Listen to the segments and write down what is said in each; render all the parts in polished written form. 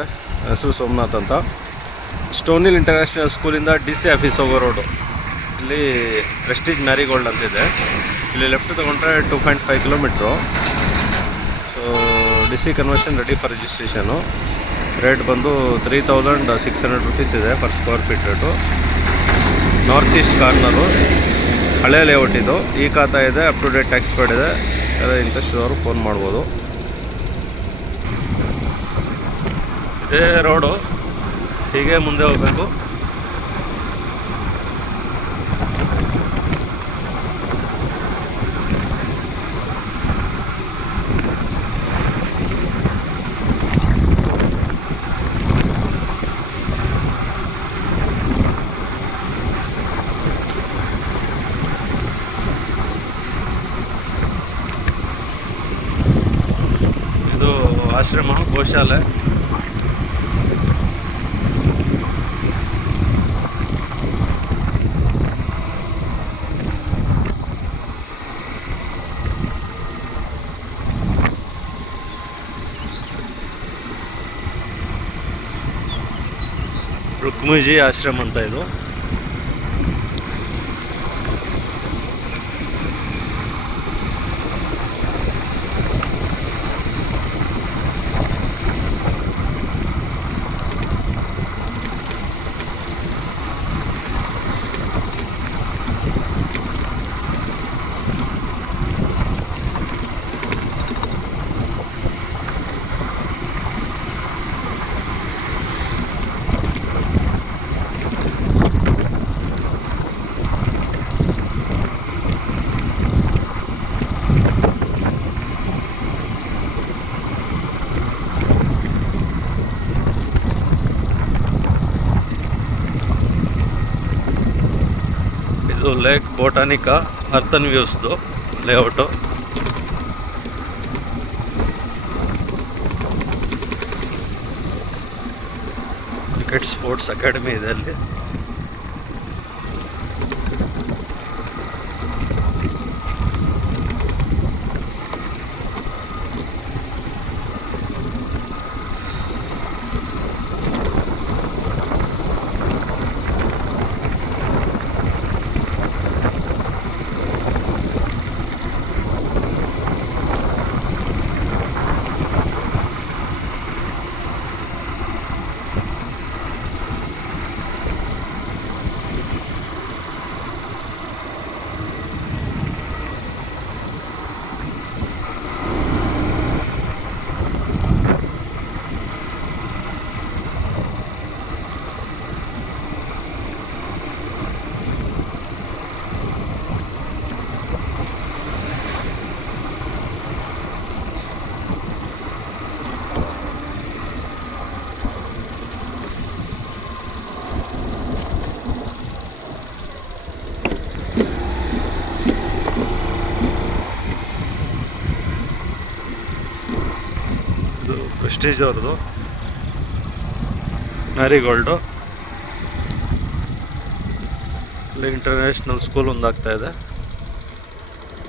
ಹೆಸರು ಸೋಮನಾಥ್ ಅಂತ. Stonehill international ಸ್ಕೂಲಿಂದ DC ಆಫೀಸ್ ಹೋಗೋ ರೋಡು. ಇಲ್ಲಿ ಪ್ರೆಸ್ಟೀಜ್ ಮ್ಯಾರಿಗೋಲ್ಡ್ ಅಂತಿದೆ. ಇಲ್ಲಿ ಲೆಫ್ಟ್ ತೊಗೊಂಡ್ರೆ 2.5 kilometre. So DC conversion ready for registration. Rate ಬಂದು 3600 ರುಪೀಸ್ ಇದೆ per square feet rate. North east corner, ಹಳೆ ಲೇಔಟ್ ಇದು. ಈ ಖಾತಾ ಇದೆ, up to date tax paid ಇದೆ. ಇಂಟ್ರೆಸ್ಟ್ ಅವರು ಫೋನ್ ಮಾಡ್ಬೋದು. ಇದೇ ರೋಡು, ಹೀಗೆ ಮುಂದೆ ಹೋಗಬೇಕು. ಇದು ಆಶ್ರಮ ಗೋಶಾಲೆ. ರುಕ್ಮುಜಿ ಆಶ್ರಮ ಅಂತ ಇದು. ಇದು lake ಬೋಟಾನಿಕಾ ಅರ್ಥನ್ ವ್ಯೂಸ್ದು layout. Cricket sports academy ಇದೆ ಅಲ್ಲಿ. ಇದು ಪ್ರೆಸ್ಟೀಜ್ ಅವ್ರದ್ದು ಮ್ಯಾರಿಗೋಲ್ಡು. ಇಲ್ಲಿ ಇಂಟರ್ನ್ಯಾಷನಲ್ ಸ್ಕೂಲ್ ಒಂದಾಗ್ತಾ ಇದೆ,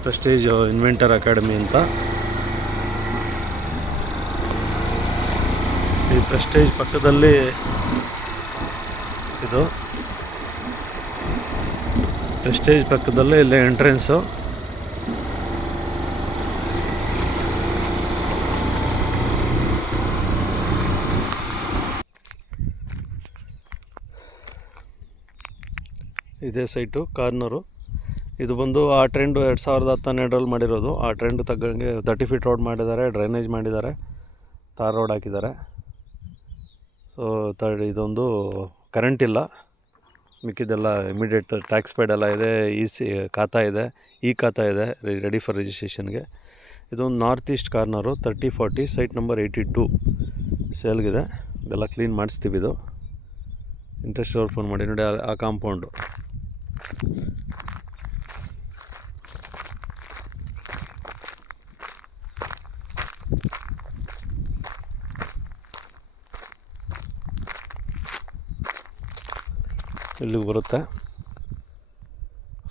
ಪ್ರೆಸ್ಟೀಜ್ ಇನ್ವೆಂಟರ್ ಅಕಾಡೆಮಿ ಅಂತ. ಈ ಪ್ರೆಸ್ಟೀಜ್ ಪಕ್ಕದಲ್ಲಿ ಇದು ಪ್ರೆಸ್ಟೀಜ್ ಪಕ್ಕದಲ್ಲೇ ಇಲ್ಲಿ ಎಂಟ್ರೆನ್ಸು. ಇದೇ ಸೈಟು ಕಾರ್ನರು. ಇದು ಬಂದು ಆ ಟ್ರೆಂಡು 2012 ಮಾಡಿರೋದು. ಆ ಟ್ರೆಂಡ್ ತగ్గಂಗೆ 30 ಫೀಟ್ ರೋಡ್ ಮಾಡಿದ್ದಾರೆ, ಡ್ರೈನೇಜ್ ಮಾಡಿದ್ದಾರೆ, ತಾರ್ ರೋಡ್ ಹಾಕಿದ್ದಾರೆ. ಸೊ ಇದೊಂದು ಕರೆಂಟ್ ಇಲ್ಲ, ಮಿಕ್ಕಿದೆಲ್ಲ ಇಮಿಡಿಯೇಟ್ ಟ್ಯಾಕ್ಸ್ ಪೇಡ್ ಎಲ್ಲ ಇದೆ. ಖಾತಾ ಇದೆ, ಈ ಖಾತಾ ಇದೆ ರೆಡಿ ಫಾರ್ ರಿಜಿಸ್ಟ್ರೇಷನ್ಗೆ. ಇದೊಂದು north east corner 3040 site number 82 ಸೇಲ್ಗಿದೆ. ಇದೆಲ್ಲ ಕ್ಲೀನ್ ಮಾಡಿಸ್ತೀವಿ. ಇದು ಇಂಟ್ರೆಸ್ಟ್ ಅವ್ರು ಫೋನ್ ಮಾಡಿ. ನೋಡಿ ಆ ಕಾಂಪೌಂಡು. ಇಲ್ಲಿಗೆ ಬರುತ್ತೆ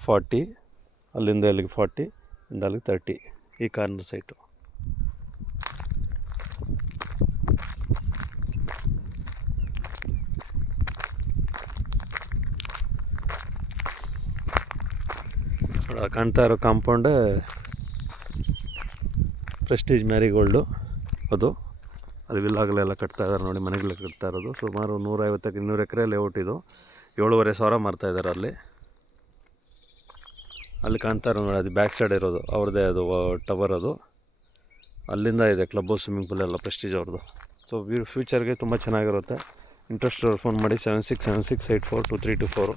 40, ಅಲ್ಲಿಂದ ಇಲ್ಲಿಗೆ 40, ಇಂದ ಅಲ್ಲಿಗೆ 30 ಈ ಕಾರ್ನರ್ ಸೈಟು. ಕಾಣ್ತಾ ಇರೋ ಕಾಂಪೌಂಡೇ ಪ್ರೆಸ್ಟೀಜ್ ಮ್ಯಾರಿಗೋಲ್ಡು. ಅದು ವಿಲ್ಲಾಗಲೆಲ್ಲ ಕಟ್ತಾ ಇದ್ದಾರೆ ನೋಡಿ, ಮನೆಗಳೆಲ್ಲ ಕಟ್ತಾ ಇರೋದು. ಸುಮಾರು 150-200 ಎಕರೆ ಲೇಔಟ್ ಇದು. 7,500 ಮಾರ್ತಾಯಿದ್ದಾರೆ ಅಲ್ಲಿ ಕಾಣ್ತಾ ಇರೋ ನೋಡಿ, ಅದು ಬ್ಯಾಕ್ ಸೈಡ್ ಇರೋದು ಅವ್ರದ್ದೇ, ಅದು ಟವರ್. ಅದು ಅಲ್ಲಿಂದ ಇದೆ ಕ್ಲಬ್ ಹೌಸ್, ಸ್ವಿಮ್ಮಿಂಗ್ ಪೂಲ್ ಎಲ್ಲ ಪ್ರೆಸ್ಟೀಜ್ ಅವ್ರದ್ದು. ಸೊ ಫ್ಯೂಚರ್ಗೆ ತುಂಬ ಚೆನ್ನಾಗಿರುತ್ತೆ. ಇಂಟ್ರೆಸ್ಟ್ ಫೋನ್ ಮಾಡಿ 7676842324.